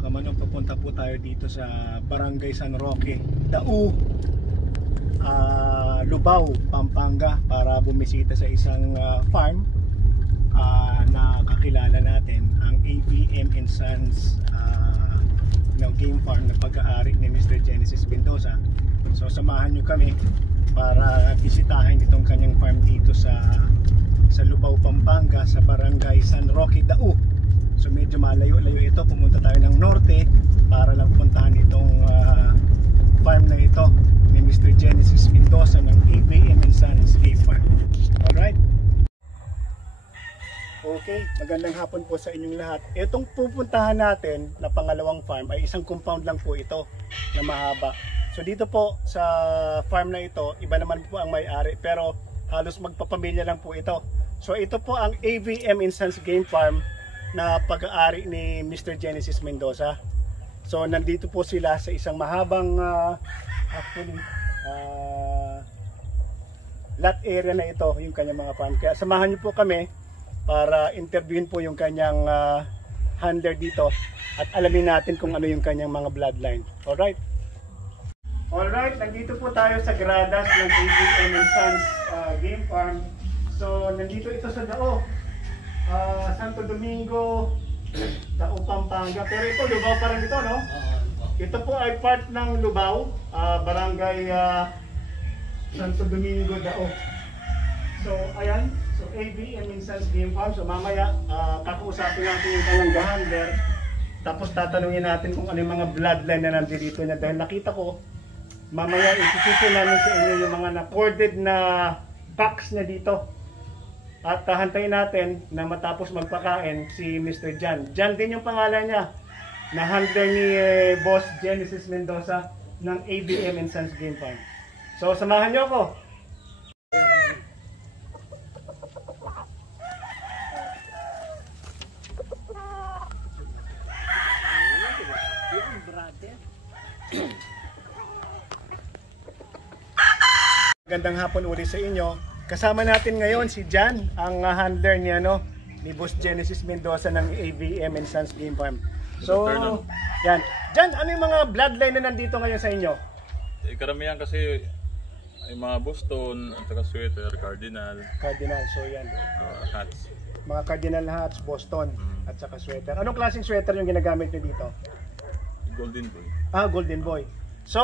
Kamanong, papunta po tayo dito sa Barangay San Roque, Dao, Lubao, Pampanga, para bumisita sa isang farm na kakilala natin, ang ABM & Sons game farm na pag-aari ni Mr. Genesis Mendoza. So samahan nyo kami para bisitahin itong kanyang farm dito sa Lubao, Pampanga, sa Barangay San Roque, Dao. So medyo malayo-layo ito, pumunta tayo ng norte para lang puntahan itong farm na ito ni Mr. Genesis Mendoza ng ABM & Sons Game Farm. Alright? Okay, magandang hapon po sa inyong lahat. Itong pupuntahan natin na pangalawang farm ay isang compound lang po ito na mahaba. So dito po sa farm na ito, iba naman po ang may-ari, pero halos magpapamilya lang po ito. So ito po ang ABM & Sons Game Farm na pag-aari ni Mr. Genesis Mendoza. So nandito po sila sa isang mahabang lot area na ito, yung kanyang mga farm. Kaya samahan niyo po kami para interviewin po yung kanyang handler dito at alamin natin kung ano yung kanyang mga bloodline. Alright? Alright, nandito po tayo sa gradas ng ABM & Sons Game Farm. So nandito ito sa Dao, Santo Domingo, Dao, Pampanga. Pero ito, Lubao pa rin ito, no? Ito po ay part ng Lubao, Barangay Santo Domingo, Dao. So ayan, so ABM & Sons Game Farm. So mamaya kakausapin natin yung kanyang handler, tapos tatanungin natin kung ano yung mga bloodline na nandito niya, dahil nakita ko mamaya itutusin namin sa inyo yung mga na-corded na packs na dito. At hantayin natin na matapos magpakain si Mr. Jan. Jan din yung pangalan niya, na handler ni Boss Genesis Mendoza ng ABM & Sons Game Farm. So samahan niyo ako. Gandang hapon ulit sa inyo. Kasama natin ngayon si Jan, ang handler ni Boss Genesis Mendoza ng ABM & Sons Game Farm. So, yan. Jan, ano yung mga bloodline na nandito ngayon sa inyo? Karamihan kasi ay mga Boston, at saka sweater, Cardinal. Cardinal, so yan. Hats. Mga Cardinal hats, Boston, at saka sweater. Anong klaseng sweater yung ginagamit nyo dito? Golden Boy. Golden Boy. So,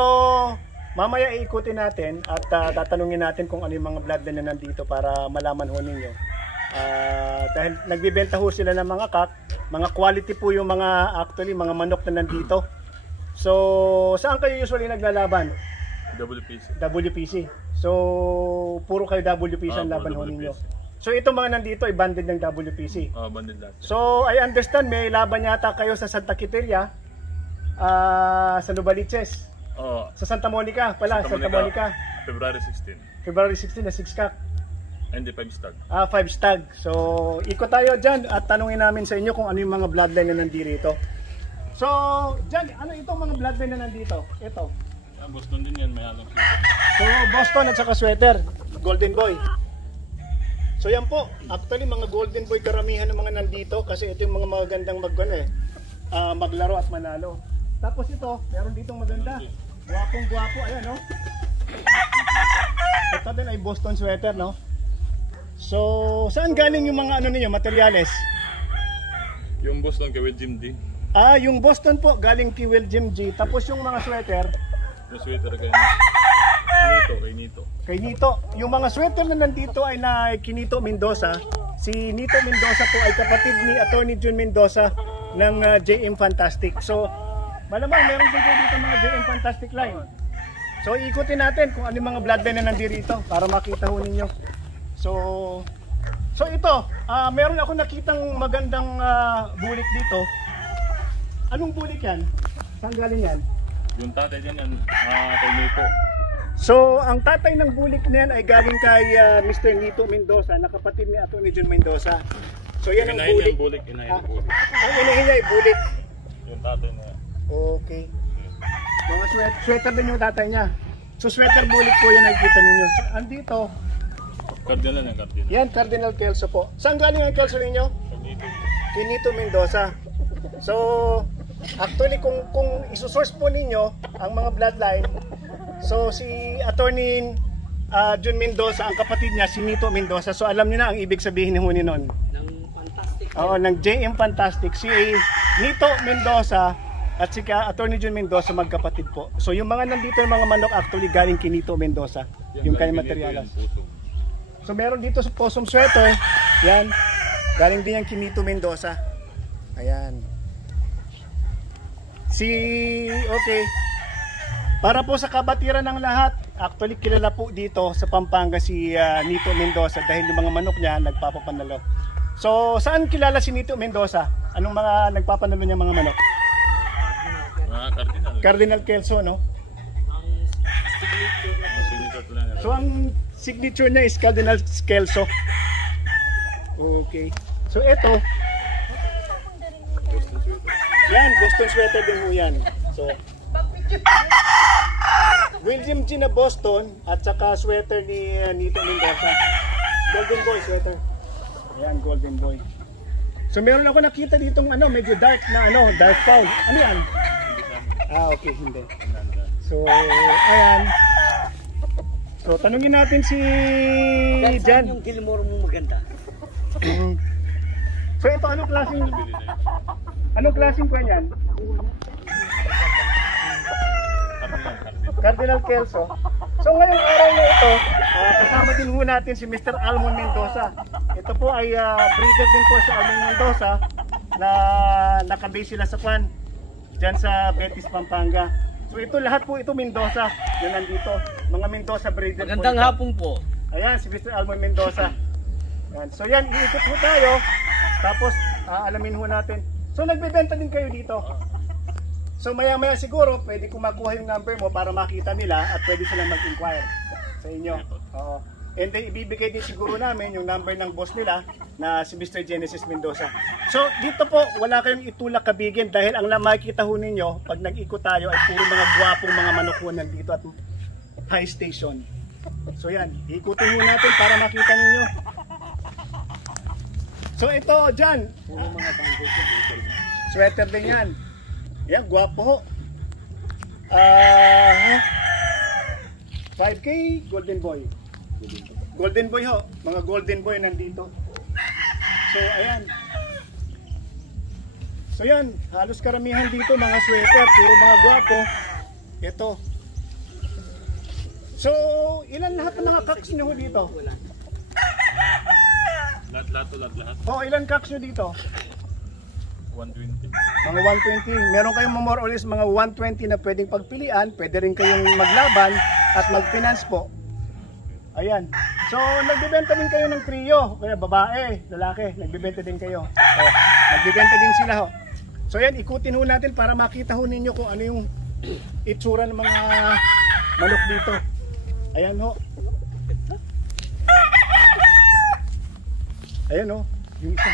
mamaya iikutin natin at tatanungin natin kung ano yung mga bloodline na nandito para malaman ho ninyo. Dahil nagbibenta ho sila ng mga kak, mga quality po yung mga mga manok na nandito. So, saan kayo usually naglalaban? WPC. WPC. So, puro kayo WPC ang laban ho ninyo. So, itong mga nandito ay banded ng WPC. Banded lahat. So, I understand may laban yata kayo sa Santa Quiteria, sa Novaliches. Sa Santa Monica pala, Santa Monica. February 16. February 16 na 6 kak. Hindi, 5 stag. 5 stag. So, ikot tayo dyan at tanungin namin sa inyo kung ano yung mga bloodline na nandito. So, dyan, ano itong mga bloodline na nandito? Ito. Boston din yan, may halong sweater. So, Boston at saka sweater. Golden Boy. So, yan po. Actually, mga Golden Boy karamihan ng mga nandito kasi ito yung mga magandang maglaro at manalo. Tapos ito, meron ditong maganda. Gwapong-gwapo, ayan, no? Ito din ay Boston sweater, no? So, saan galing yung mga ninyo, materyales? Yung Boston kay Will Jim D. Yung Boston po, galing kay Will Jim G. Tapos yung mga sweater? Yung sweater kay Nito. Kay Nito. Yung mga sweater na nandito ay na Nito Mendoza. Si Nito Mendoza po ay kapatid ni Attorney Jun Mendoza ng JM Fantastic. So, malamang meron din dito mga JM Fantastic line. So ikutin natin kung ano yung mga bloodline na nandito para makita ho ninyo. So ito, meron ako nakitang magandang bulik dito. Anong bulik yan? Saan galing yan? Yung tatay dyan yan, kay Nito. So ang tatay ng bulik na yan ay galing kay Mr. Nito Mendoza, na kapatid ni Atty. Jun Mendoza. So yan ang bulik. Ang inahin niya ay bulik. Yung tatay na. Okay. Mga sweater din yung tatay niya. So sweater bulik po yan nakikita ninyo. Andito. Cardinal na Cardinal. Yan, Cardinal Kelso po. Saan galing ang Kelso ninyo? Kay Nito Mendoza. So, Actually, kung isusource po ninyo ang mga bloodline, so si Attorney Jun Mendoza, ang kapatid niya, si Nito Mendoza. So alam niyo na ang ibig sabihin ni Huni nun. Ng fantastic. Oo, ng JM Fantastic. Si Nito Mendoza at si Attorney Jun Mendoza magkapatid po. So yung mga nandito yung mga manok actually galing kay Nito Mendoza. Yung kanyang materialas. So meron dito sa Possum Sweater. Yan. Galing din yung kay Nito Mendoza. Ayan. Okay. Para po sa kabatiran ng lahat, actually kilala po dito sa Pampanga si Nito Mendoza dahil yung mga manok niya nagpapapanalo. So saan kilala si Nito Mendoza? Anong mga nagpapanalo niya mga manok? Cardinal Kelso, no? So ang signature niya is Cardinal Kelso. Okay. So ito, yan, Boston Sweater din mo yan. So William G na Boston at saka sweater ni Nito Mendoza. Golden Boy sweater. Ayan, Golden Boy. So meron ako nakita ditong medyo dark na dark foul. Ano yan? Okay, hindi. So, ayan. So, tanungin natin si Jan. Yung Gilmore mo maganda. So, ito anong klaseng kwan yan? Cardinal Kelso. So, ngayong araw na ito, kasama din ho natin si Mr. Almon Mendoza. Ito po ay breeder din po sa Almon Mendoza na nakabase sila sa kwan dyan sa Betis, Pampanga. So ito lahat po ito Mendoza yung nandito. Mga Mendoza breeder po. Magandang hapon po. Ayan si Mr. Almon Mendoza. Yan. So yan, iikot po tayo. Tapos alamin ho natin. So nagbebenta din kayo dito. So maya maya siguro pwede ko makuha yung number mo para makita nila at pwede silang mag-inquire sa inyo. Oo. And then ibibigay din siguro namin yung number ng boss nila na si Mr. Genesis Mendoza. So dito po wala kayong itulak kabigin dahil ang makikita ho ninyo pag nag-ikot tayo ay puro mga gwapong mga manok ho nandito at high station. So yan, ikutin ho natin para makita ninyo. So ito dyan, puro mga sweater din yan. Yan, gwapo ho. 5K Golden Boy. Golden Boy ho, mga Golden Boy nandito. So ayan. So yan, halos karamihan dito mga sweater, puro mga gwapo. Ito. So, ilan lahat ng mga cocks nyo dito? Lahat. Oh, ilan cocks nyo dito? 120. Mga 120. Meron kayong more or less mga 120 na pwedeng pagpilian. Pwede rin kayong maglaban at mag-finance po. Ayan. So, nagbibenta din kayo ng trio. Kaya babae, lalaki, nagbibenta din kayo. Oh, nagbibenta din sila ho. So, yan, ikutin ho natin para makita ho ninyo kung ano yung itsura ng mga manok dito. Ayan ho. Ayan ho, yung isa.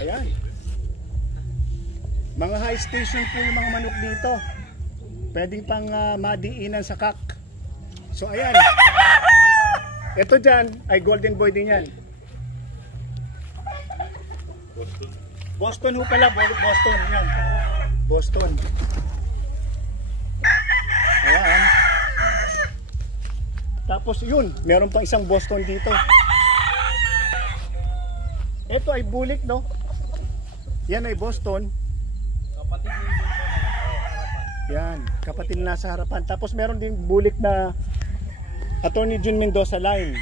Ayan. Mga high station po yung mga manok dito. Pwedeng pang madiinan sa kak. So ayan. Ito dyan ay Golden Boy din yan. Boston ho pala. Boston. Yan. Boston. Ayan. Tapos yun. Meron pang isang Boston dito. Ito ay bulik, no? Yan ay Boston. Yan, kapatid na nasa harapan. Tapos meron din bulik na Attorney Jun Mendoza line.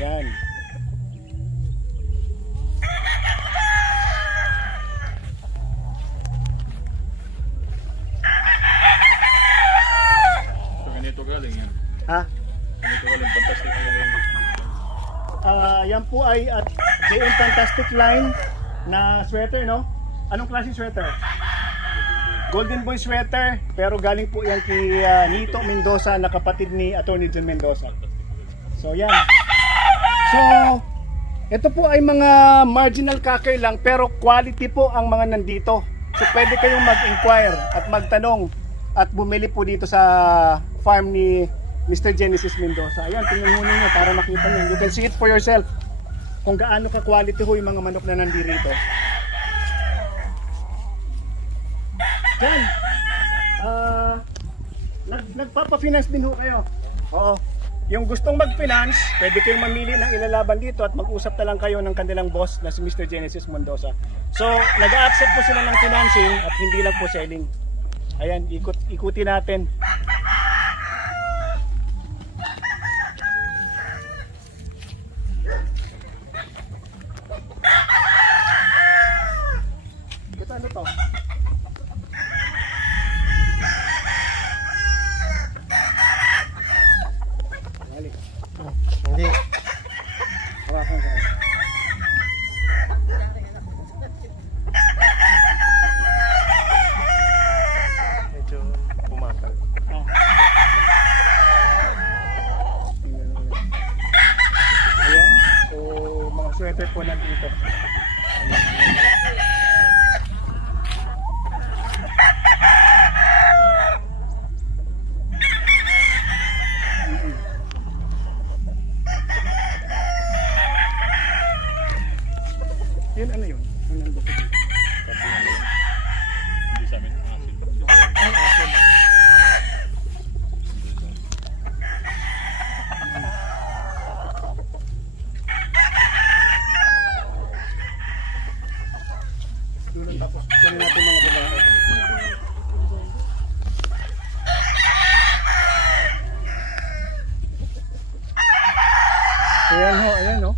Yan. So ganito galing yan. Ha? Ganito galing, fantastic na galing. Yan po ay at JM Fantastic line na sweater, no? Anong klaseng sweater? Golden Boy sweater, pero galing po yan kay Nito Mendoza na kapatid ni Attorney Jun Mendoza. So yan. So ito po ay mga marginal cocker lang pero quality po ang mga nandito. So pwede kayong mag-inquire at magtanong at bumili po dito sa farm ni Mr. Genesis Mendoza. Ayan, tingnan mo ninyo para makita nyo. You can see it for yourself kung gaano ka quality ho yung mga manok na nandito. Dyan. Nagpapa-finance din ho kayo. Oo. Yung gustong mag-finance, pwede kayong mamili ng ilalaban dito at mag-usap na lang kayo ng kanilang boss na si Mr. Genesis Mendoza. So, nag-accept po sila ng financing at hindi lang po selling. Ayan, ikuti natin. Ito ano to? Hindi. Hawakan ka. Medyo pumatal. Ah. Ayan. So, mga sweater po nandito. Yun ano yun? Yun ang buko dito. Hindi sa amin. Ay, awesome. Dulo tapos kunin natin mga babae. Ayan ho, ayan ho.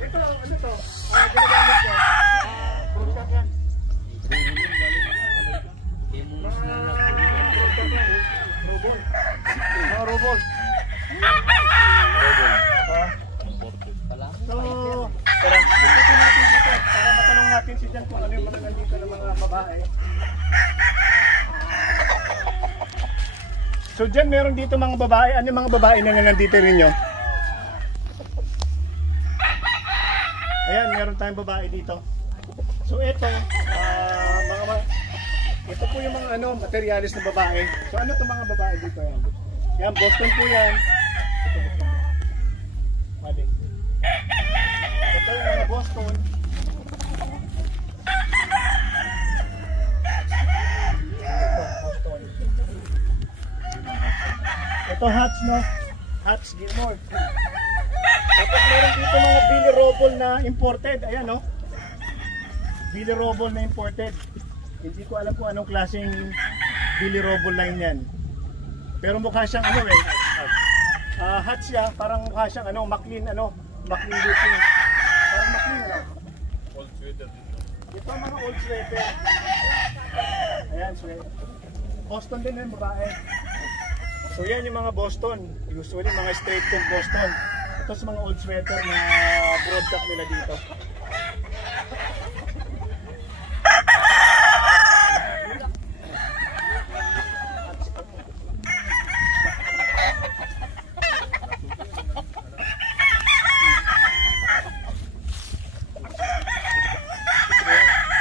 Ito, ano to? Ginagamit ko. Broadcast yan. Robol. Mga robol. Imported. So, tara, ikutin natin dito para matanong natin si Jan kung ano yung mga nandito ng mga babae. So Jan, meron dito mga babae. Ano yung mga babae na nandito rin yun? Ayan, meron tayong babae dito. So ito, ito po yung mga materialis na babae. So ano itong mga babae dito yan? Yan, Boston po yan. Ito Boston. Mali. Ito yung mga Boston. Ito, Boston. Ito Hats, no? Hats, Gilmore. Tapos meron dito mga Billy Robol na imported. Ayan, no? Billy Robol na imported. Hindi ko alam kung anong klaseng Billy Robol line yan. Pero mukha siyang hats siya. Parang mukha siyang McLean looking. Parang McLean, Old sweater dito. Ito ang mga old sweater. Ayan, sweater. Boston din yung babae. So yan yung mga Boston. Usually mga straight from Boston. Ito sa mga old sweater na broadcast nila dito.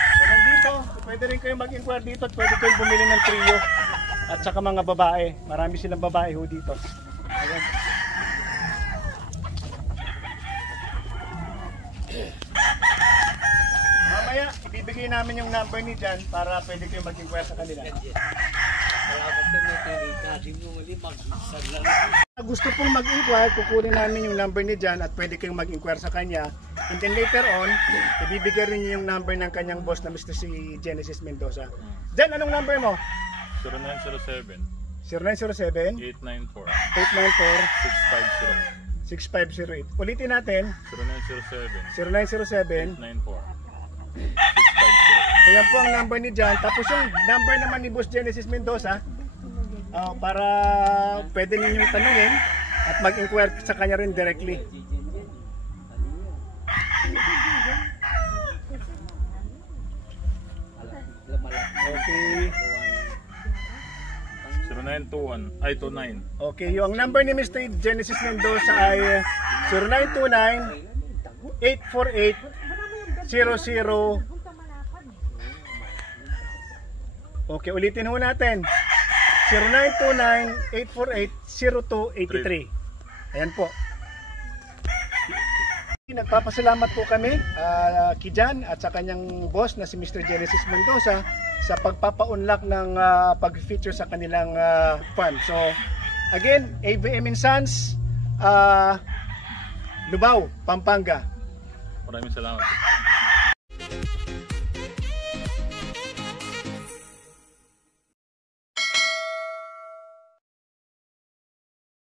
So nandito, pwede rin kayo mag-inquire dito at pwede kayong bumili ng trio at saka mga babae. Marami silang babae ho dito. Ayan. Mamaya, ibibigay namin yung number ni Jan para pwede kayo mag-inquire sa kanila. Gusto pong mag-inquire, kukunin namin yung number ni Jan at pwede kayong mag-inquire sa kanya. And then later on, ibibigay rin niyo yung number ng kanyang boss na Mr. si Genesis Mendoza. Jan, anong number mo? 0907 0907 894 894 6508. 6508. Ulitin natin. 0907 0907 894 6508. So yan po ang number ni Jan. Tapos yung number naman ni Boss Genesis Mendoza, para pwede ninyong tanungin at mag-inquire sa kanya rin directly. Okay. 0921 ay 29 Okay, yung number ni Mr. Genesis Mendoza ay 0929-848-00. Okay, ulitin ho natin. 0929-848-0283. Ayan po. Nagpapasalamat po kami kay Jan at sa kanyang boss na si Mr. Genesis Mendoza sa pagpapaunlak ng pag-feature sa kanilang farm. So again, AVM & Sons, Lubao, Pampanga. Maraming salamat.